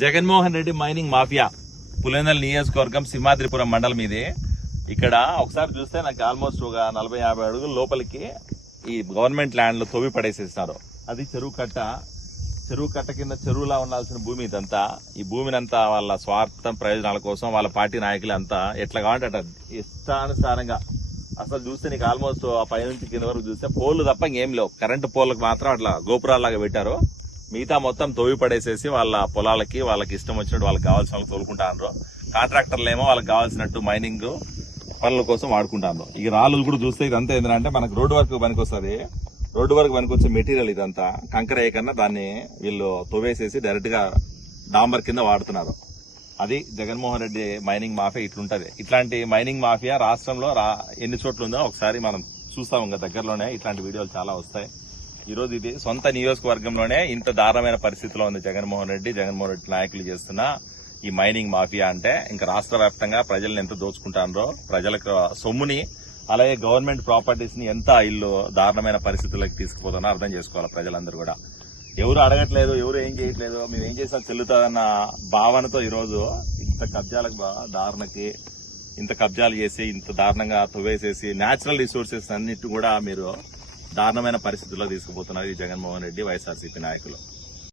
Jaganmohan Reddy mining mafia Pulivendula నియోజకవర్గం సింహాద్రిపురం మండలం ఇది. ఇక్కడ ఒకసారి చూస్తే నాకు ఆల్మోస్ట్ ఒక 40-50 అడుగుల లోపలికి ఈ గవర్నమెంట్ ల్యాండ్ లో తవ్వి పడేసేస్తున్నారు. అది చెరువు కట్ట కింద చెరువులా ఉండాల్సిన భూమి ఇదంతా. ఈ భూమిని అంతా వాళ్ళ స్వార్థం ప్రయోజనాల కోసం వాళ్ళ పార్టీ నాయకులు అంతా ఎట్లా కావాలంటే అట్లా ఇష్టానుసారంగా అసలు చూస్తే నీకు ఆల్మోస్ట్ ఆ పై నుంచి కింద వరకు చూస్తే పోల్లు తప్ప ఇంకేం లేవు. కరెంటు పోల్లకు మాత్రం అట్లా గోపురాల్లాగా పెట్టారు. మిగతా మొత్తం తవ్వి పడేసేసి వాళ్ళ పొలాలకి వాళ్ళకి ఇష్టం వచ్చినట్టు వాళ్ళకి కావాల్సిన వాళ్ళు తోలుకుంటారు. కాంట్రాక్టర్లు ఏమో వాళ్ళకి కావాల్సినట్టు మైనింగ్ పనుల కోసం వాడుకుంటారు. ఈ రాళ్ళు కూడా చూస్తే ఇదంతా ఏంటంటే మనకు రోడ్డు వర్క్ పనికొస్తుంది. రోడ్డు వరకు పనికొచ్చే మెటీరియల్ ఇదంతా. కంకర కన్నా దాన్ని వీళ్ళు తవ్వేసేసి డైరెక్ట్ గా డాంబర్ కింద వాడుతున్నారు. అది జగన్మోహన్ రెడ్డి మైనింగ్ మాఫియా ఇట్లుంటది. ఇట్లాంటి మైనింగ్ మాఫియా రాష్ట్రంలో ఎన్ని చోట్ల ఉందో ఒకసారి మనం చూస్తాం. ఇంకా దగ్గరలోనే ఇట్లాంటి వీడియోలు చాలా వస్తాయి. ఈ రోజు ఇది సొంత నియోజకవర్గంలోనే ఇంత దారుణమైన పరిస్థితిలో ఉంది జగన్మోహన్ రెడ్డి నాయకులు చేస్తున్న ఈ మైనింగ్ మాఫియా. అంటే ఇంకా రాష్ట్ర వ్యాప్తంగా ప్రజల్ని ఎంత దోచుకుంటారో, ప్రజలకు సొమ్ముని అలాగే గవర్నమెంట్ ప్రాపర్టీస్ ని ఎంత ఇల్లు దారుణమైన పరిస్థితుల్లోకి తీసుకుపోతానో అర్థం చేసుకోవాలి ప్రజలందరూ కూడా. ఎవరు అడగట్లేదు, ఎవరు ఏం చేయట్లేదు, మేము ఏం చేసినా చెల్లుతుందన్న భావనతో ఈరోజు ఇంత కబ్జాలు చేసి ఇంత దారుణంగా తవ్వేసేసి నేచురల్ రిసోర్సెస్ అన్నిటి కూడా మీరు దారుణమైన పరిస్థితుల్లో తీసుకుపోతున్నారు ఈ జగన్మోహన్ రెడ్డి వైఎస్ఆర్సీపీ నాయకులు.